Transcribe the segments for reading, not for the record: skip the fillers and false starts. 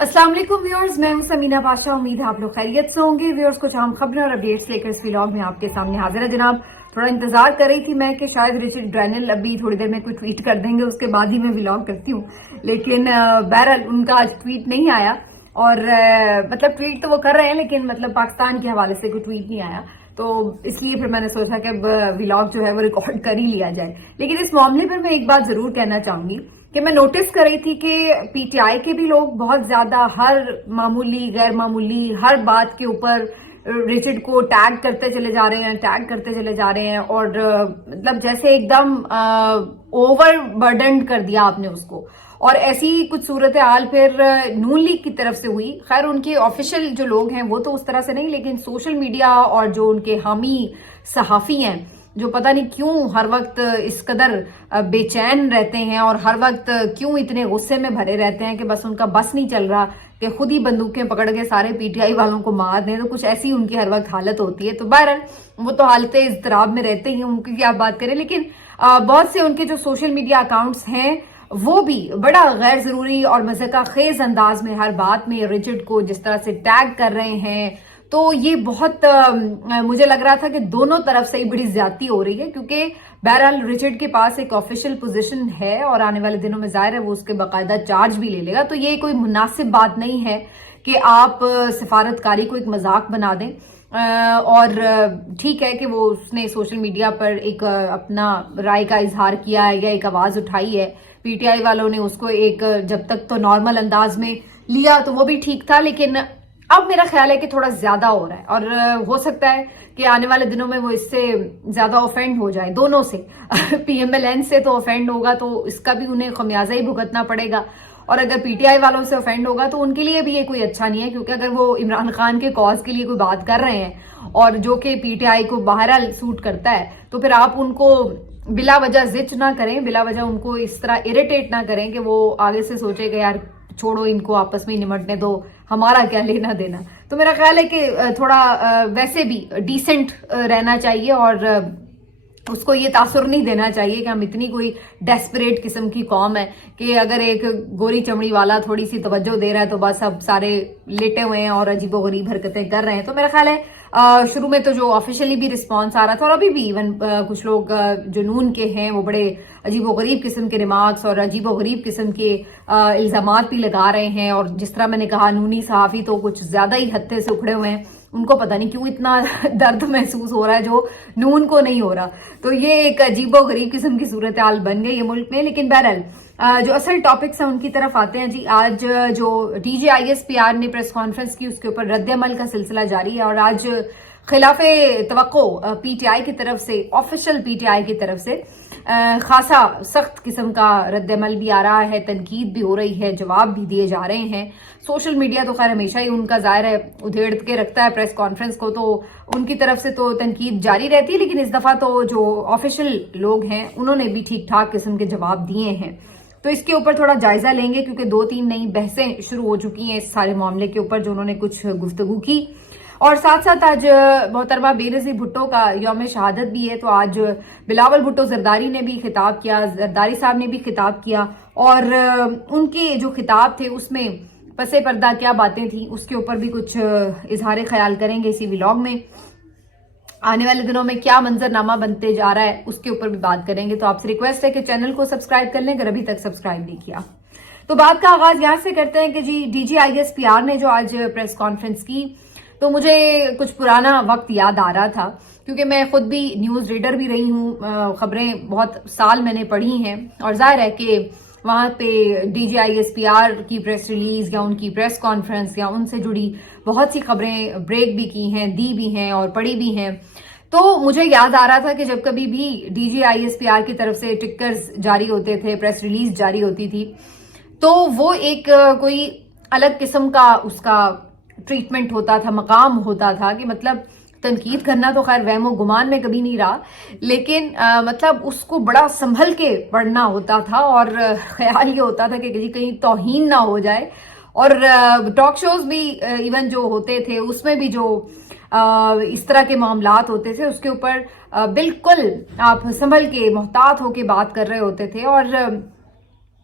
अस्सलाम वालेकुम व्यूअर्स, मैं हूं समीना बादशाह। उम्मीद है आप लोग खैरियत से होंगे। व्यूअर्स, कुछ अहम खबरें और अपडेट्स लेकर इस व्लॉग में आपके सामने हाजिर है जनाब। थोड़ा इंतजार कर रही थी मैं कि शायद रिचर्ड ग्रैनल अभी थोड़ी देर में कोई ट्वीट कर देंगे, उसके बाद ही मैं व्लॉग करती हूँ। लेकिन बहरहाल उनका आज ट्वीट नहीं आया और मतलब ट्वीट तो वो कर रहे हैं लेकिन मतलब पाकिस्तान के हवाले से कोई ट्वीट नहीं आया, तो इसलिए फिर मैंने सोचा कि अब व्लॉग जो है वो रिकॉर्ड कर ही लिया जाए। लेकिन इस मामले पर मैं एक बात जरूर कहना चाहूंगी कि मैं नोटिस कर रही थी कि पीटीआई के भी लोग बहुत ज्यादा हर मामूली गैर मामूली हर बात के ऊपर रिचर्ड को टैग करते चले जा रहे हैं और मतलब जैसे एकदम ओवर बर्डन कर दिया आपने उसको। और ऐसी कुछ सूरत हाल फिर नून लीग की तरफ से हुई। खैर उनके ऑफिशियल जो लोग हैं वो तो उस तरह से नहीं, लेकिन सोशल मीडिया और जो उनके हामी सहाफी हैं जो पता नहीं क्यों हर वक्त इस कदर बेचैन रहते हैं और हर वक्त क्यों इतने गुस्से में भरे रहते हैं कि बस उनका बस नहीं चल रहा कि खुद ही बंदूकें पकड़ के सारे पीटीआई वालों को मार दें, तो कुछ ऐसी उनकी हर वक्त हालत होती है। तो बहरहाल वो तो हालत इज़्तिराब में रहते ही, उनकी क्या बात करें। लेकिन बहुत से उनके जो सोशल मीडिया अकाउंट्स हैं वो भी बड़ा गैर जरूरी और मज़ाक़ खेज अंदाज में हर बात में रिचर्ड को जिस तरह से टैग कर रहे हैं, तो ये बहुत मुझे लग रहा था कि दोनों तरफ से ही बड़ी ज्यादती हो रही है। क्योंकि बहरहाल रिचर्ड के पास एक ऑफिशियल पोजीशन है और आने वाले दिनों में जाहिर है वो उसके बाकायदा चार्ज भी ले लेगा, तो ये कोई मुनासिब बात नहीं है कि आप सफारतकारी को एक मजाक बना दें। और ठीक है कि वो उसने सोशल मीडिया पर एक अपना राय का इजहार किया है या एक आवाज उठाई है, पीटीआई वालों ने उसको एक जब तक तो नॉर्मल अंदाज में लिया तो वो भी ठीक था, लेकिन अब मेरा ख्याल है कि थोड़ा ज्यादा हो रहा है और हो सकता है कि आने वाले दिनों में वो इससे ज्यादा ऑफेंड हो जाए दोनों से। पीएमएलएन से तो ऑफेंड होगा तो इसका भी उन्हें खमियाजा ही भुगतना पड़ेगा, और अगर पीटीआई वालों से ऑफेंड होगा तो उनके लिए भी ये कोई अच्छा नहीं है। क्योंकि अगर वो इमरान खान के कॉज के लिए कोई बात कर रहे हैं और जो कि पीटीआई को बहरहाल सूट करता है, तो फिर आप उनको बिला वजह जिच ना करें, बिला वजह उनको इस तरह इरिटेट ना करें कि वो आगे से सोचेगा यार छोड़ो इनको आपस में निमटने दो, हमारा क्या लेना देना। तो मेरा ख्याल है कि थोड़ा वैसे भी डिसेंट रहना चाहिए और उसको ये तासुर नहीं देना चाहिए कि हम इतनी कोई डेस्परेट किस्म की कौम है कि अगर एक गोरी चमड़ी वाला थोड़ी सी तवज्जो दे रहा है तो बस अब सारे लेटे हुए हैं और अजीबोगरीब हरकतें कर रहे हैं। तो मेरा ख्याल है शुरू में तो जो ऑफिशियली भी रिस्पांस आ रहा था और अभी भी इवन कुछ लोग जो नून के हैं वो बड़े अजीबोगरीब किस्म के रिमार्क्स और अजीबोगरीब किस्म के इल्जामात भी लगा रहे हैं। और जिस तरह मैंने कहा नूनी सहाफी तो कुछ ज्यादा ही हत्थे से उखड़े हुए हैं, उनको पता नहीं क्यों इतना दर्द महसूस हो रहा है जो नून को नहीं हो रहा। तो ये एक अजीबो गरीब किस्म की सूरत हाल बन गई है मुल्क में। लेकिन बहरहाल जो असल टॉपिक्स हैं उनकी तरफ आते हैं जी। आज जो DGISPR ने प्रेस कॉन्फ्रेंस की उसके ऊपर रद्द-ए-अमल का सिलसिला जारी है और आज खिलाफे तवक्को पीटीआई की तरफ से, ऑफिशियल पीटीआई की तरफ से खासा सख्त किस्म का रद्द-ए-अमल भी आ रहा है, तनकीद भी हो रही है, जवाब भी दिए जा रहे हैं। सोशल मीडिया तो खैर हमेशा ही उनका जाहिर है उधेड़ के रखता है प्रेस कॉन्फ्रेंस को, तो उनकी तरफ से तो तनकीद जारी रहती है। लेकिन इस दफा तो जो ऑफिशियल लोग हैं उन्होंने भी ठीक ठाक किस्म के जवाब दिए हैं, तो इसके ऊपर थोड़ा जायजा लेंगे क्योंकि 2-3 नई बहसें शुरू हो चुकी हैं इस सारे मामले के ऊपर जो उन्होंने कुछ गुफ्तगू की। और साथ साथ आज मोहतरमा बेनज़ीर भुट्टो का यौम शहादत भी है, तो आज बिलावल भुट्टो जरदारी ने भी खिताब किया, जरदारी साहब ने भी खिताब किया और उनके जो खिताब थे उसमें पसे पर्दा क्या बातें थी उसके ऊपर भी कुछ इजहार ख्याल करेंगे इसी व्लॉग में। आने वाले दिनों में क्या मंजरनामा बनते जा रहा है उसके ऊपर भी बात करेंगे। तो आपसे रिक्वेस्ट है कि चैनल को सब्सक्राइब कर लें अगर अभी तक सब्सक्राइब नहीं किया। तो बात का आगाज यहाँ से करते हैं कि जी DGISPR ने जो आज प्रेस कॉन्फ्रेंस की, तो मुझे कुछ पुराना वक्त याद आ रहा था क्योंकि मैं खुद भी न्यूज़ रीडर भी रही हूँ, खबरें बहुत साल मैंने पढ़ी हैं और जाहिर है कि वहाँ पे DGISPR की प्रेस रिलीज या उनकी प्रेस कॉन्फ्रेंस या उनसे जुड़ी बहुत सी खबरें ब्रेक भी की हैं, दी भी हैं और पढ़ी भी हैं। तो मुझे याद आ रहा था कि जब कभी भी DGISPR की तरफ से टिकर्स जारी होते थे, प्रेस रिलीज जारी होती थी, तो वो एक कोई अलग किस्म का उसका ट्रीटमेंट होता था, मकाम होता था कि मतलब तनकीद करना तो खैर वहमो गुमान में कभी नहीं रहा, लेकिन मतलब उसको बड़ा संभल के पढ़ना होता था और ख्याल ये होता था कि कहीं तौहीन ना हो जाए। और टॉक शोज भी इवन जो होते थे उसमें भी जो इस तरह के मामलात होते थे उसके ऊपर बिल्कुल आप संभल के मोहतात होके बात कर रहे होते थे। और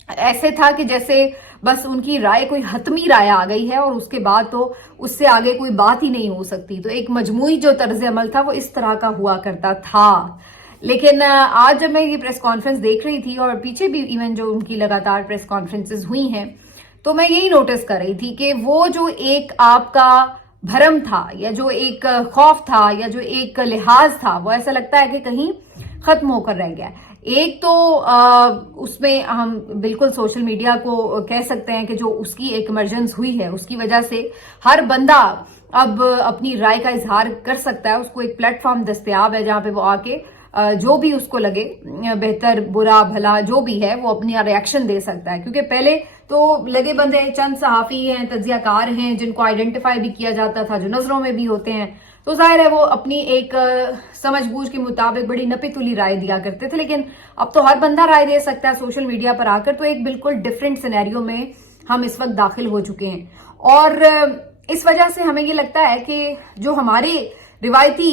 ऐसे था कि जैसे बस उनकी राय कोई हतमी राय आ गई है और उसके बाद तो उससे आगे कोई बात ही नहीं हो सकती। तो एक मजमूई जो तर्ज अमल था वो इस तरह का हुआ करता था। लेकिन आज जब मैं ये प्रेस कॉन्फ्रेंस देख रही थी और पीछे भी इवन जो उनकी लगातार प्रेस कॉन्फ्रेंसेस हुई हैं, तो मैं यही नोटिस कर रही थी कि वो जो एक आपका भरम था या जो एक खौफ था या जो एक लिहाज था, वो ऐसा लगता है कि कहीं खत्म होकर रह गया। एक तो उसमें हम बिल्कुल सोशल मीडिया को कह सकते हैं कि जो उसकी एक इमरजेंस हुई है उसकी वजह से हर बंदा अब अपनी राय का इजहार कर सकता है। उसको एक प्लेटफॉर्म दस्तयाब है जहां पे वो आके जो भी उसको लगे, बेहतर बुरा भला जो भी है, वो अपनी रिएक्शन दे सकता है। क्योंकि पहले तो लगे बंदे चंद सहाफी हैं, तज्जियाकार हैं, जिनको आइडेंटिफाई भी किया जाता था, जो नजरों में भी होते हैं, तो जाहिर है वो अपनी एक समझ बूझ के मुताबिक बड़ी नपी तुली राय दिया करते थे। लेकिन अब तो हर बंदा राय दे सकता है सोशल मीडिया पर आकर। तो एक बिल्कुल डिफरेंट सिनेरियो में हम इस वक्त दाखिल हो चुके हैं और इस वजह से हमें ये लगता है कि जो हमारे रिवायती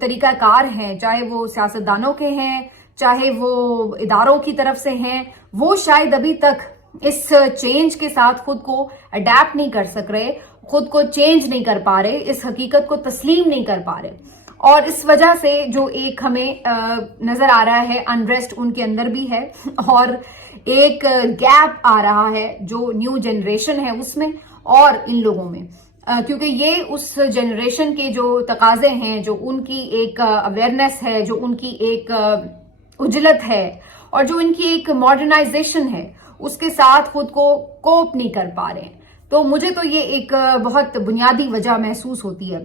तरीकाकार हैं, चाहे वो सियासतदानों के हैं, चाहे वो इदारों की तरफ से हैं, वो शायद अभी तक इस चेंज के साथ खुद को अडेप्ट नहीं कर सक रहे, खुद को चेंज नहीं कर पा रहे, इस हकीकत को तस्लीम नहीं कर पा रहे। और इस वजह से जो एक हमें नजर आ रहा है अनरेस्ट उनके अंदर भी है और एक गैप आ रहा है जो न्यू जनरेशन है उसमें और इन लोगों में, क्योंकि ये उस जनरेशन के जो तकाजे हैं, जो उनकी एक अवेयरनेस है, जो उनकी एक उजलत है और जो इनकी एक मॉडर्नाइजेशन है, उसके साथ खुद को कोप नहीं कर पा रहे हैं। तो मुझे तो ये एक बहुत बुनियादी वजह महसूस होती है।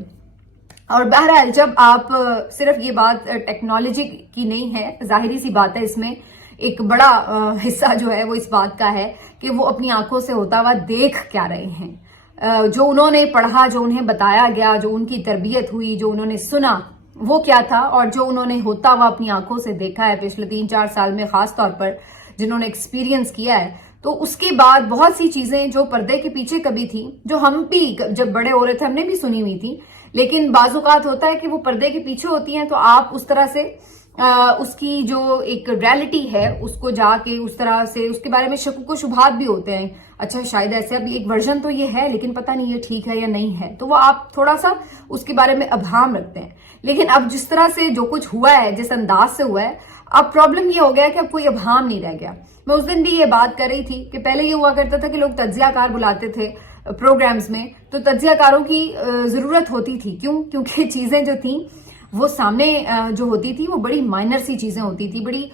और बहरहाल जब आप सिर्फ ये बात टेक्नोलॉजी की नहीं है, जाहिरी सी बात है इसमें एक बड़ा हिस्सा जो है वो इस बात का है कि वो अपनी आंखों से होता हुआ देख क्या रहे हैं। जो उन्होंने पढ़ा, जो उन्हें बताया गया, जो उनकी तरबियत हुई, जो उन्होंने सुना, वो क्या था, और जो उन्होंने होता हुआ अपनी आंखों से देखा है पिछले 3-4 साल में, खास तौर पर जिन्होंने एक्सपीरियंस किया है, तो उसके बाद बहुत सी चीजें जो पर्दे के पीछे कभी थी, जो हम भी जब बड़े हो रहे थे हमने भी सुनी हुई थी, लेकिन बाजुकात होता है कि वो पर्दे के पीछे होती हैं, तो आप उस तरह से उसकी जो एक रियलिटी है उसको जाके उस तरह से उसके बारे में शक व शुबहात भी होते हैं। अच्छा शायद ऐसे अभी एक वर्जन तो ये है लेकिन पता नहीं ये ठीक है या नहीं है, तो वो आप थोड़ा सा उसके बारे में अभाम रखते हैं। लेकिन अब जिस तरह से जो कुछ हुआ है, जिस अंदाज से हुआ है, अब प्रॉब्लम ये हो गया कि अब कोई अभाम नहीं रह गया। मैं उस दिन भी ये बात कर रही थी कि पहले ये हुआ करता था कि लोग तज्जियाकार बुलाते थे प्रोग्राम्स में, तो तज्जियाकारों की जरूरत होती थी। क्यों? क्योंकि चीजें जो थी वो सामने जो होती थी वो बड़ी माइनर सी चीजें होती थी, बड़ी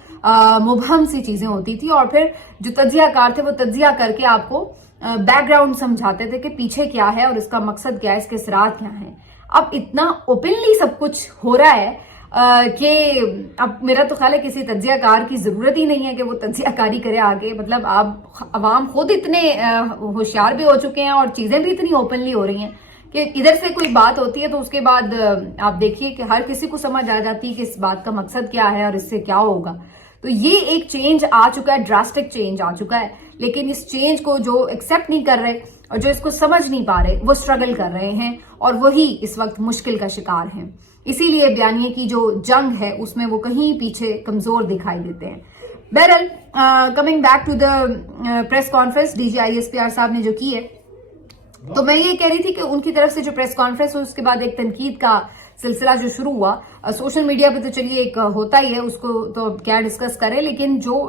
मुबहम सी चीजें होती थी, और फिर जो तज्जियाकार थे वो तज्जिया करके आपको बैकग्राउंड समझाते थे कि पीछे क्या है और इसका मकसद क्या है, इसके असरात क्या हैं। अब इतना ओपनली सब कुछ हो रहा है कि अब मेरा तो ख्याल है किसी तज्जियाकार की जरूरत ही नहीं है कि वो तज्जियाकारी करे आगे। मतलब आप अवाम खुद इतने होशियार भी हो चुके हैं और चीजें भी इतनी ओपनली हो रही हैं कि इधर से कोई बात होती है तो उसके बाद आप देखिए कि हर किसी को समझ आ जाती है कि इस बात का मकसद क्या है और इससे क्या होगा। तो ये एक चेंज आ चुका है, ड्रास्टिक चेंज आ चुका है। लेकिन इस चेंज को जो एक्सेप्ट नहीं कर रहे और जो इसको समझ नहीं पा रहे वो स्ट्रगल कर रहे हैं और वही इस वक्त मुश्किल का शिकार हैं। इसीलिए बयानिए की जो जंग है उसमें वो कहीं पीछे कमजोर दिखाई देते हैं। बहरहाल coming back to the press conference DGISPR साहब ने जो की है, तो मैं ये कह रही थी कि उनकी तरफ से जो प्रेस कॉन्फ्रेंस हुई उसके बाद एक तनकीद का सिलसिला जो शुरू हुआ सोशल मीडिया पे, तो चलिए एक होता ही है, उसको तो क्या डिस्कस करें। लेकिन जो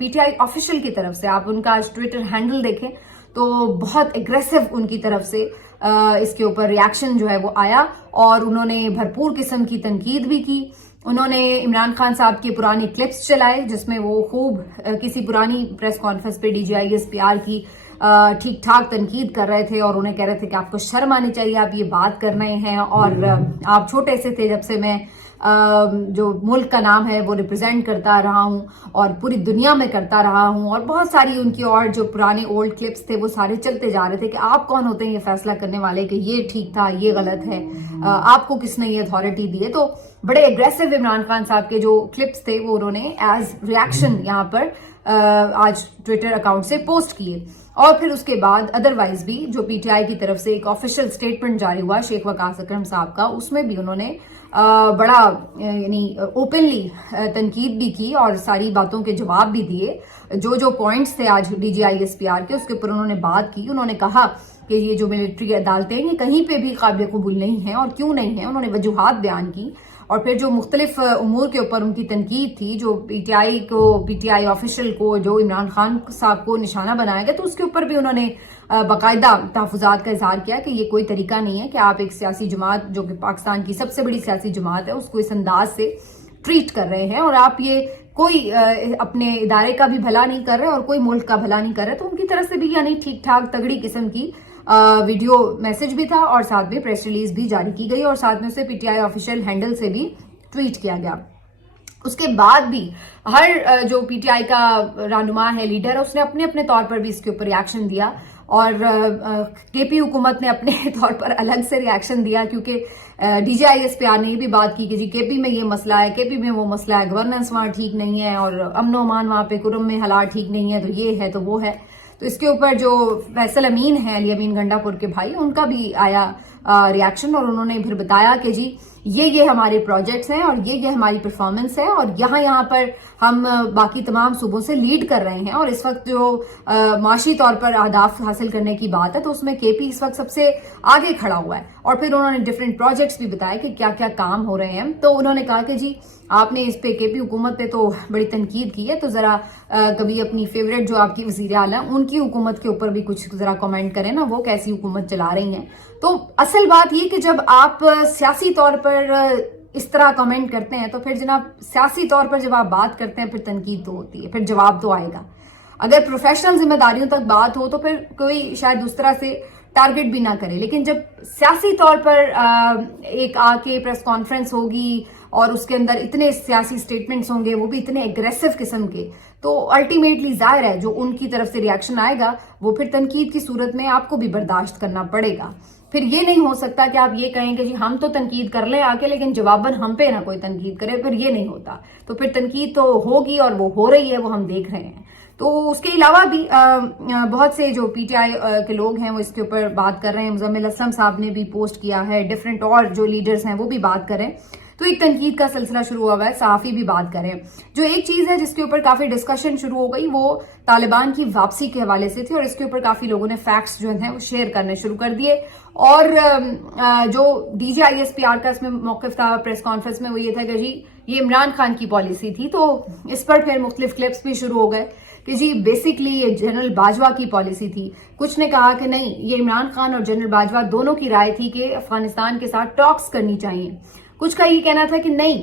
PTI ऑफिशियल की तरफ से आप उनका ट्विटर हैंडल देखें तो बहुत एग्रेसिव उनकी तरफ से इसके ऊपर रिएक्शन जो है वो आया और उन्होंने भरपूर किस्म की तनकीद भी की। उन्होंने इमरान खान साहब के पुराने क्लिप्स चलाए जिसमें वो खूब किसी पुरानी प्रेस कॉन्फ्रेंस पे DGISPR की ठीक ठाक तनकीद कर रहे थे और उन्हें कह रहे थे कि आपको शर्म आनी चाहिए, आप ये बात कर रहे हैं और आप छोटे से थे जब से मैं जो मुल्क का नाम है वो रिप्रेजेंट करता रहा हूं और पूरी दुनिया में करता रहा हूं। और बहुत सारी उनकी और जो पुराने ओल्ड क्लिप्स थे वो सारे चलते जा रहे थे कि आप कौन होते हैं ये फैसला करने वाले कि ये ठीक था ये गलत है, आपको किसने ये अथॉरिटी दी है। तो बड़े एग्रेसिव इमरान खान साहब के जो क्लिप्स थे वो उन्होंने एज रिएक्शन यहाँ पर आज ट्विटर अकाउंट से पोस्ट किए اور پھر اس کے بعد ادروائز بھی جو پی ٹی آئی کی طرف سے ایک آفیشیل اسٹیٹمنٹ جاری ہوا شیخ وقاص اکرم صاحب کا، اس میں بھی انہوں نے بڑا یعنی اوپنلی تنقید بھی کی اور ساری باتوں کے جواب بھی دیے. جو پوائنٹس تھے آج D G I S P R کے، اس کے اوپر انہوں نے بات کی. انہوں نے کہا کہ یہ جو ملٹری عدالتیں یہ کہیں پہ بھی قابل قبول نہیں ہیں، اور کیوں نہیں ہیں. انہوں نے وجوہات بیان کی، اور پھر جو مختلف امور کے اوپر ان کی تنقید تھی، جو پی ٹی آئی آفیشیل کو جو عمران خان صاحب کو نشانہ بنایا گیا، تو اس کے اوپر بھی انہوں نے باقاعدہ تحفظات کا اظہار کیا کہ یہ کوئی طریقہ نہیں ہے کہ آپ ایک سیاسی جماعت جو کہ پاکستان کی سب سے بڑی سیاسی جماعت ہے اس کو اس انداز سے ٹریٹ کر رہے ہیں، اور آپ یہ کوئی اپنے ادارے کا بھی بھلا نہیں کر رہے اور کوئی ملک کا بھلا نہیں کر رہے. تو ان کی طرف سے بھی یعنی ٹھیک ٹھاک تگڑی قسم کی ویڈیو میسج بھی تھا، اور ساتھ میں پریس ریلیز بھی جاری کی گئی، اور ساتھ میں اسے P T I official handle سے بھی ٹویٹ کیا گیا. اس کے بعد بھی ہر جو پی ٹی آئی کا رہنما ہے، لیڈر ہے، اس نے اپنے اپنے طور پر بھی اس کے اوپر ریاکشن دیا، اور کے پی حکومت نے اپنے طور پر الگ سے ریاکشن دیا، کیونکہ D G I S P R نے یہ بھی بات کی کہ جی کے پی میں یہ مسئلہ ہے، کے پی میں وہ مسئلہ ہے، گورننس وہاں ٹھیک نہیں ہے، اور امن و امان وہاں پہ کرم میں حالات ٹھیک نہیں ہے، تو یہ ہے تو وہ ہے. تو اس کے اوپر جو فیصل امین ہیں، علی امین گنڈا پور کے بھائی، ان کا بھی آیا ریاکشن، اور انہوں نے پھر بتایا کہ جی یہ ہمارے پروجیکٹس ہیں، اور یہ ہماری پرفارمنس ہے، اور یہاں پر ہم باقی تمام صوبوں سے لیڈ کر رہے ہیں، اور اس وقت جو معاشی طور پر اہداف حاصل کرنے کی بات ہے تو اس میں کے پی اس وقت سب سے آگے کھڑا ہوا ہے. اور پھر انہوں نے ڈفرینٹ پروجیکٹس بھی بتائے کہ کیا کیا کام ہو رہے ہیں. تو انہوں نے کہا کہ جی آپ نے اس پہ کے پی حکومت پہ تو بڑی تنقید کی ہے، تو ذرا کبھی اپنی فیوریٹ جو آپ کی وزیر اعلیٰ ہیں ان کی حکومت کے اوپر بھی کچھ ذرا کامنٹ کریں نا، وہ کیسی حکومت چلا رہی ہیں. تو اصل بات یہ کہ جب آپ سیاسی طور پر اس طرح کامنٹ کرتے ہیں تو پھر جناب سیاسی طور پر جب آپ بات کرتے ہیں پھر تنقید تو ہوتی ہے، پھر جواب تو آئے گا. اگر پروفیشنل ذمہ داریوں تک بات ہو تو پھر کوئی شاید اس طرح سے ٹارگٹ بھی نہ کرے، لیکن جب سیاسی طور پر ایک آ کے پریس کانفرنس ہوگی اور اس کے اندر اتنے سیاسی سٹیٹمنٹس ہوں گے، وہ بھی اتنے اگریسو قسم کے، تو الٹیمیٹلی ظاہر ہے جو ان کی طرف سے ریاکشن آئے گا وہ پھر تنقید کی صورت میں آپ کو بھی برداشت کرنا پڑے گا. پھر یہ نہیں ہو سکتا کہ آپ یہ کہیں کہ جی ہم تو تنقید کر لیں آ کے، لیکن جواباً ہم پہ نہ کوئی تنقید کرے. پھر یہ نہیں ہوتا، تو پھر تنقید تو ہوگی، اور وہ ہو رہی ہے، وہ ہم دیکھ رہے ہیں. تو اس کے علاوہ بھی بہت سے جو پی ٹی آئی کے لوگ ہیں وہ اس کے اوپر بات کر رہے ہیں. مزمل اسلم صاحب نے بھی پوسٹ کیا ہے، ڈفرینٹ اور جو لیڈرز ہیں وہ بھی بات کریں. تو ایک تنقید کا سلسلہ شروع ہوا ہے، صحافی بھی بات کریں. جو ایک چیز ہے جس کے اوپر کافی ڈسکشن شروع ہو گئی وہ طالبان کی واپسی کے حوالے سے تھی، اور اس کے اوپر کافی لوگوں نے فیکٹس جو ہیں وہ شیئر کرنے شروع کر دیے. اور جو D G I S P R کا اس میں موقف تھا پریس کانفرنس میں، وہ یہ تھا کہ جی یہ عمران خان کی پالیسی تھی. تو اس پر پھر مختلف کلپس بھی شروع ہو گئے کہ جی بیسکلی یہ جنرل باجوہ کی پالیسی تھی. کچھ نے کہا کہ نہیں، یہ عمران خان اور جنرل باجوہ دونوں کی رائے تھی کہ افغانستان کے ساتھ ٹاکس کرنی چاہیے. کچھ کا یہ کہنا تھا کہ نہیں،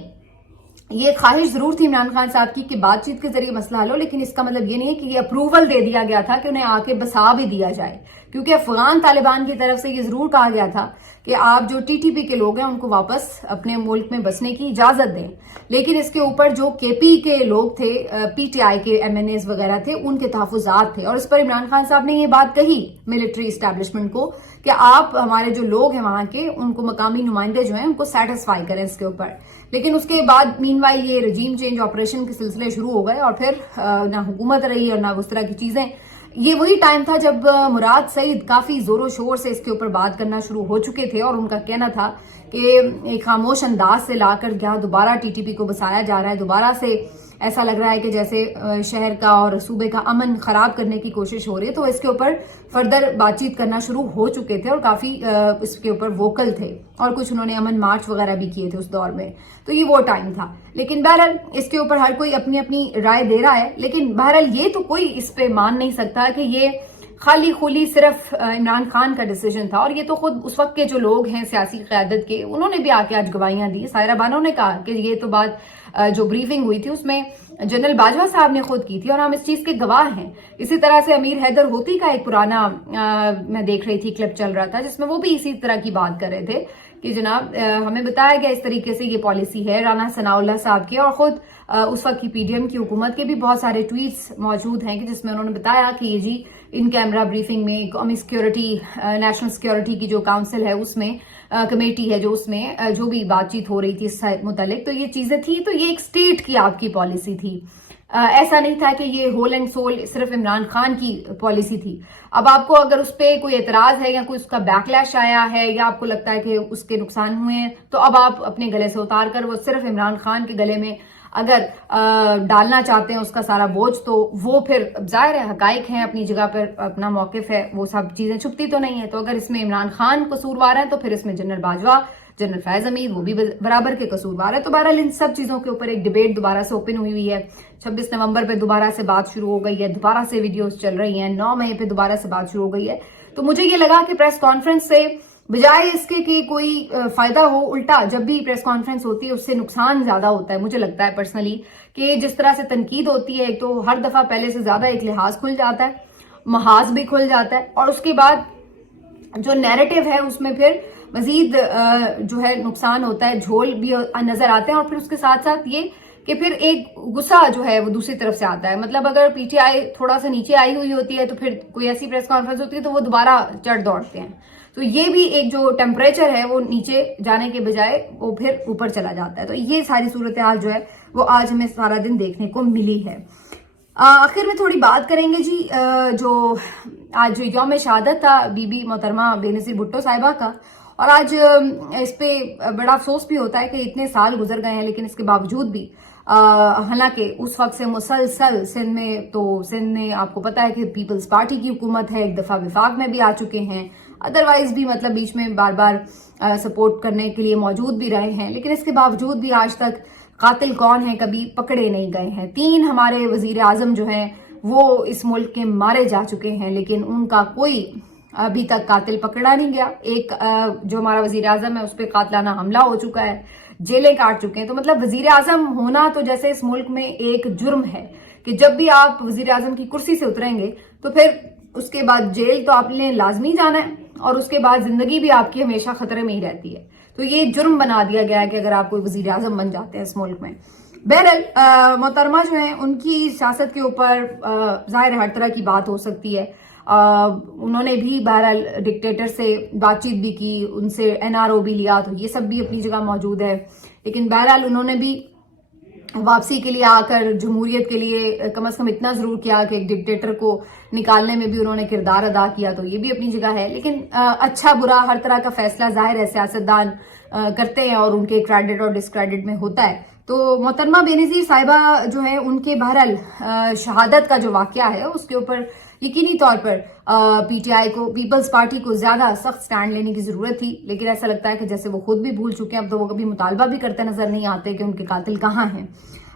یہ خواہش ضرور تھی عمران خان صاحب کی کہ بات چیت کے ذریعے مسئلہ حل ہو، لیکن اس کا مطلب یہ نہیں ہے کہ یہ اپروول دے دیا گیا تھا کہ انہیں آ کے بسا بھی دیا جائے. کیونکہ افغان طالبان کی طرف سے یہ ضرور کہا گیا تھا کہ آپ جو ٹی ٹی پی کے لوگ ہیں ان کو واپس اپنے ملک میں بسنے کی اجازت دیں. لیکن اس کے اوپر جو کے پی کے لوگ تھے، پی ٹی آئی کے ایم این ایز وغیرہ تھے، ان کے تحفظات تھے. اور اس پر عمران خان صاحب نے یہ بات کہی ملٹری اسٹیبلشمنٹ کو کہ آپ ہمارے جو لوگ ہیں وہاں کے، ان کو مقامی نمائندے جو ہیں ان کو سیٹسفائی کریں اس کے اوپر. لیکن اس کے بعد مین وائل یہ رجیم چینج آپریشن کے سلسلے شروع ہو گئے، اور پھر نہ حکومت رہی اور نہ اس طرح کی چیزیں. یہ وہی ٹائم تھا جب مراد سعید کافی زور و شور سے اس کے اوپر بات کرنا شروع ہو چکے تھے، اور ان کا کہنا تھا کہ ایک خاموش انداز سے لا کر کیا دوبارہ ٹی ٹی پی کو بسایا جا رہا ہے. دوبارہ سے ایسا لگ رہا ہے کہ جیسے شہر کا اور صوبے کا امن خراب کرنے کی کوشش ہو رہی ہے. تو اس کے اوپر فردر بات چیت کرنا شروع ہو چکے تھے، اور کافی اس کے اوپر ووکل تھے، اور کچھ انہوں نے امن مارچ وغیرہ بھی کیے تھے اس دور میں. تو یہ وہ ٹائم تھا. لیکن بہرحال اس کے اوپر ہر کوئی اپنی اپنی رائے دے رہا ہے. لیکن بہرحال یہ تو کوئی اس پہ مان نہیں سکتا کہ یہ خالی خلی صرف عمران خان کا ڈیسیجن تھا. اور یہ تو خود اس وقت کے جو لوگ ہیں سیاسی قیادت کے، انہوں نے بھی آ کے آج گواہیاں دی. سائرہ بانو نے کہا کہ یہ تو بات جو بریفنگ ہوئی تھی اس میں جنرل باجوہ صاحب نے خود کی تھی، اور ہم اس چیز کے گواہ ہیں. اسی طرح سے امیر حیدر ہوتی کا ایک پرانا میں دیکھ رہی تھی کلپ چل رہا تھا، جس میں وہ بھی اسی طرح کی بات کر رہے تھے کہ جناب ہمیں بتایا گیا اس طریقے سے یہ پالیسی ہے. رانا ثناء اللہ صاحب کی اور خود اس وقت کی پی ڈی ایم کی حکومت کے بھی بہت سارے ٹویٹس موجود ہیں کہ جس میں انہوں نے بتایا کہ یہ جی ان کیمرہ بریفنگ میں قومی سیکیورٹی، نیشنل سیکیورٹی کی جو کاؤنسل ہے اس میں، کمیٹی ہے جو، اس میں جو بھی بات چیت ہو رہی تھی اس سے متعلق، تو یہ چیزیں تھی. تو یہ ایک اسٹیٹ کی آپ کی پالیسی تھی. ऐसा नहीं था कि ये होल एंड सोल सिर्फ इमरान खान की पॉलिसी थी। अब आपको अगर उस पर कोई एतराज है या कोई उसका बैकलैश आया है या आपको लगता है कि उसके नुकसान हुए हैं, तो अब आप अपने गले से उतार कर वो सिर्फ इमरान खान के गले में अगर डालना चाहते हैं उसका सारा बोझ, तो वो फिर जाहिर है हकाइक हैं, अपनी जगह पर अपना मौकिफ है, वो सब चीजें छुपती तो नहीं है। तो अगर इसमें इमरान खान कसूरवार है तो फिर इसमें जनरल बाजवा, जनरल फैज हमीद वो भी बराबर के कसूरवार है। तो बहरहाल इन सब चीजों के ऊपर एक डिबेट दोबारा से ओपन हुई है। 26 नवंबर पे दोबारा से बात शुरू हो गई है, दोबारा से वीडियोस चल रही हैं, 9 मई पे दोबारा से बात शुरू हो गई है। तो मुझे ये लगा कि प्रेस कॉन्फ्रेंस से बजाय इसके कि कोई फायदा हो, उल्टा जब भी प्रेस कॉन्फ्रेंस होती है उससे नुकसान ज्यादा होता है। मुझे लगता है पर्सनली कि जिस तरह से तनकीद होती है, तो हर दफा पहले से ज्यादा एक लिहाज खुल जाता है, महाज भी खुल जाता है, और उसके बाद जो नैरेटिव है उसमें फिर मजीद जो है नुकसान होता है, झोल भी नजर आते हैं। और फिर उसके साथ साथ ये कि फिर एक गुस्सा जो है वो दूसरी तरफ से आता है। मतलब अगर पीटीआई थोड़ा सा नीचे आई हुई होती है तो फिर कोई ऐसी प्रेस कॉन्फ्रेंस होती है तो वो दोबारा चढ़ दौड़ते हैं। तो ये भी एक जो टेम्परेचर है वो नीचे जाने के बजाय वो फिर ऊपर चला जाता है। तो ये सारी सूरत हाल जो है वो आज हमें सारा दिन देखने को मिली है। आखिर में थोड़ी बात करेंगे जी, जो आज यौम शहादत था बीबी मोहतरमा बेनज़ीर भुट्टो साहिबा का, और आज इस पे बड़ा अफसोस भी होता है कि इतने साल गुजर गए हैं, लेकिन इसके बावजूद भी हालांकि उस वक्त से मुसलसल सिंध में आपको पता है कि पीपल्स पार्टी की हुकूमत है, एक दफा विफाक में भी आ चुके हैं, अदरवाइज भी मतलब बीच में बार बार सपोर्ट करने के लिए मौजूद भी रहे हैं, लेकिन इसके बावजूद भी आज तक कातिल कौन है कभी पकड़े नहीं गए हैं। 3 हमारे वजीर आजम जो हैं वो इस मुल्क के मारे जा चुके हैं, लेकिन उनका कोई अभी तक कातिल पकड़ा नहीं गया। एक जो हमारा वजीर आजम है उस पर कातलाना हमला हो चुका है, जेलें काट चुके हैं। तो मतलब वजीर आजम होना तो जैसे इस मुल्क में एक जुर्म है कि जब भी आप वजीर आजम की कुर्सी से उतरेंगे तो फिर उसके बाद जेल तो आपने लाजमी जाना है, और उसके बाद जिंदगी भी आपकी हमेशा खतरे में ही रहती है। तो ये जुर्म बना दिया गया है कि अगर आप कोई वजीर आजम बन जाते हैं इस मुल्क में। बहरहाल मोहतरमा जो है उनकी सियासत के ऊपर जाहिर हर तरह की बात हो सकती है। उन्होंने भी बहरहाल डिक्टेटर से बातचीत भी की, उनसे एनआरओ भी लिया, तो ये सब भी अपनी जगह मौजूद है। लेकिन बहरहाल उन्होंने भी वापसी के लिए आकर जमहूरियत के लिए कम से कम इतना जरूर किया कि एक डिक्टेटर को निकालने में भी उन्होंने किरदार अदा किया, तो ये भी अपनी जगह है। लेकिन अच्छा बुरा हर तरह का फैसला जाहिर है सियासतदान करते हैं और उनके क्रेडिट और डिस्क्रेडिट में होता है। तो मोहतरमा बेनज़ीर साहिबा जो है उनके बहरहाल शहादत का जो वाकया है उसके ऊपर यकीनी तौर पर पीटीआई को, पीपल्स पार्टी को ज्यादा सख्त स्टैंड लेने की जरूरत थी, लेकिन ऐसा लगता है कि जैसे वो खुद भी भूल चुके हैं, अब तो वो कभी मुतालबा भी करते नजर नहीं आते कि उनके कातिल कहाँ हैं।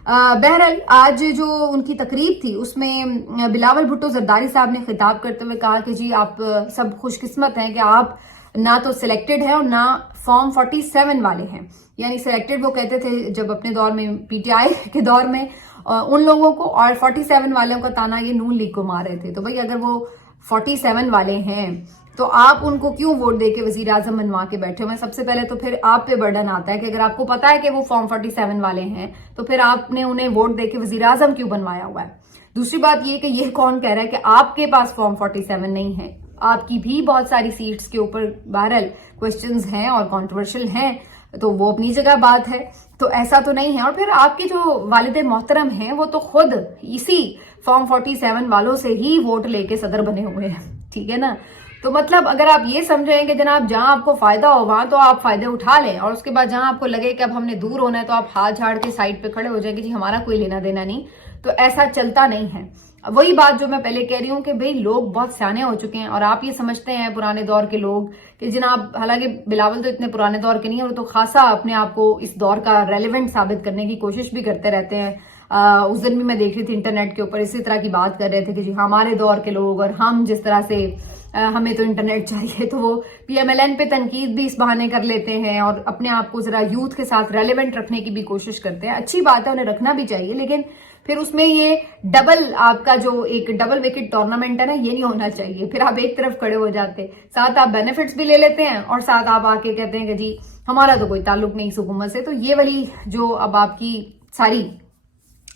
बहरहाल आज जो उनकी तकरीब थी उसमें बिलावल भुट्टो जरदारी साहब ने खिताब करते हुए कहा कि जी आप सब खुशकिस्मत हैं कि आप ना तो सिलेक्टेड हैं और ना फॉर्म 47 वाले हैं। यानी सिलेक्टेड वो कहते थे जब अपने दौर में पीटीआई के दौर में उन लोगों को, और 47 वालों का ताना ये नून लीग को मार रहे थे। तो भाई अगर वो 47 वाले हैं तो आप उनको क्यों वोट देके वजीर आजम बनवा के बैठे हुए हैं? सबसे पहले तो फिर आप पे बर्डन आता है कि अगर आपको पता है कि वो फॉर्म 47 वाले हैं तो फिर आपने उन्हें वोट देके वजीर आजम क्यों बनवाया हुआ है? दूसरी बात ये कि ये कौन कह रहा है कि आपके पास फॉर्म 47 नहीं है? आपकी भी बहुत सारी सीट्स के ऊपर बहरहाल क्वेश्चंस हैं और कंट्रोवर्शियल हैं, तो वो अपनी जगह बात है। तो ऐसा तो नहीं है। और फिर आपके जो वालिद मोहतरम हैं वो तो खुद इसी फॉर्म 47 वालों से ही वोट लेके सदर बने हुए हैं, ठीक है ना? तो मतलब अगर आप ये समझें कि जनाब जहां आपको फायदा हो वहां तो आप फायदे उठा लें, और उसके बाद जहां आपको लगे कि अब हमने दूर होना है तो आप हाथ झाड़ के साइड पे खड़े हो जाएंगे जी हमारा कोई लेना देना नहीं, तो ऐसा चलता नहीं है। वही बात जो मैं पहले कह रही हूँ कि भाई लोग बहुत सियाने हो चुके हैं, और आप ये समझते हैं पुराने दौर के लोग कि जनाब, हालांकि बिलावल तो इतने पुराने दौर के नहीं है, वो तो खासा अपने आप को इस दौर का रेलेवेंट साबित करने की कोशिश भी करते रहते हैं। उस दिन भी मैं देख रही थी इंटरनेट के ऊपर इसी तरह की बात कर रहे थे कि जी हमारे दौर के लोग और हम जिस तरह से हमें तो इंटरनेट चाहिए, तो वो पीएमएलएन पे तनकीद भी इस बहाने कर लेते हैं और अपने आप को जरा यूथ के साथ रेलेवेंट रखने की भी कोशिश करते हैं। अच्छी बात है, उन्हें रखना भी चाहिए, लेकिन फिर उसमें ये डबल आपका जो एक डबल विकेट टूर्नामेंट है ना, ये नहीं होना चाहिए। फिर आप एक तरफ खड़े हो जाते, साथ आप बेनिफिट्स भी ले लेते हैं और साथ आप आके कहते हैं कि जी हमारा तो कोई ताल्लुक नहीं इस हुकूमत से। तो ये वाली जो अब आपकी सारी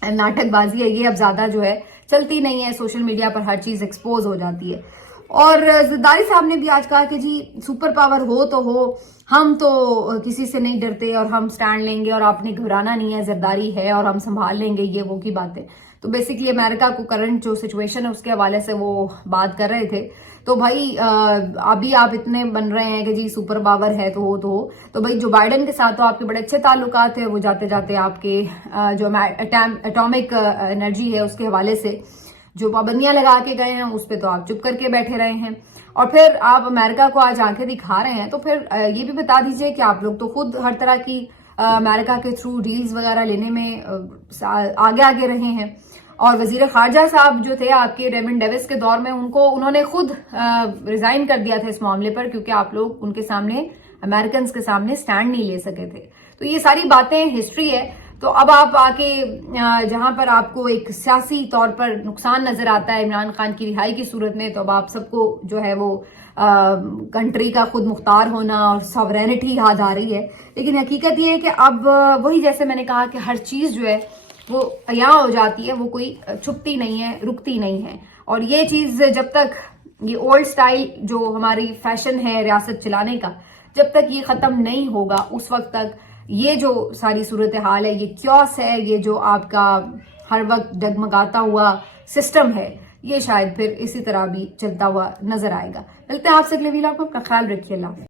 नाटकबाजी है ये अब ज्यादा जो है चलती नहीं है, सोशल मीडिया पर हर चीज एक्सपोज हो जाती है। और जरदारी साहब ने भी आज कहा कि जी सुपर पावर हो तो हो, हम तो किसी से नहीं डरते और हम स्टैंड लेंगे और आपने घबराना नहीं है, जरदारी है और हम संभाल लेंगे, ये वो की बातें। تو بیسکلی امریکہ کو کرنٹ جو سچویشن ہے اس کے حوالے سے وہ بات کر رہے تھے. تو بھائی ابھی آپ اتنے بن رہے ہیں کہ جی سپر پاور ہے تو بھائی جو بائیڈن کے ساتھ تو آپ کے بڑے اچھے تعلقات ہیں, وہ جاتے جاتے آپ کے جو اٹامک انرجی ہے اس کے حوالے سے جو پابندیاں لگا کے گئے ہیں اس پہ تو آپ چپ کر کے بیٹھے رہے ہیں, اور پھر آپ امریکہ کو آج آنکھیں دکھا رہے ہیں. تو پھر یہ بھی بتا دیجئے کہ آپ لوگ تو خود ہر طرح کی امریکہ کے تھرو ڈیلز وغیرہ لینے میں آگے رہے ہیں, اور وزیر خارجہ صاحب جو تھے آپ کے ریمنڈ ڈیوس کے دور میں انہوں نے خود ریزائن کر دیا تھا اس معاملے پر, کیونکہ آپ لوگ ان کے سامنے امریکنز کے سامنے سٹینڈ نہیں لے سکے تھے. تو یہ ساری باتیں ہسٹری ہے. تو اب آپ آ کے جہاں پر آپ کو ایک سیاسی طور پر نقصان نظر آتا ہے عمران خان کی رہائی کی صورت میں, تو اب آپ سب کو جو ہے وہ کنٹری کا خود مختار ہونا اور ساورینٹی یاد آ رہی ہے. لیکن حقیقت یہ ہے کہ اب وہی جیسے میں نے کہا کہ ہر چیز جو ہے وہ عیاں ہو جاتی ہے, وہ کوئی چھپتی نہیں ہے, رکتی نہیں ہے. اور یہ چیز جب تک یہ اولڈ سٹائل جو ہماری فیشن ہے ریاست چلانے کا, جب تک یہ ختم نہیں ہوگا اس وقت تک یہ جو ساری صورتحال ہے, یہ کیوس ہے, یہ جو آپ کا ہر وقت ڈگمگاتا ہوا سسٹم ہے, یہ شاید پھر اسی طرح بھی چلتا ہوا نظر آئے گا. ملتے ہیں آپ سے اگلے ویلاگ میں, اپنا خیال رکھیے. اللہ.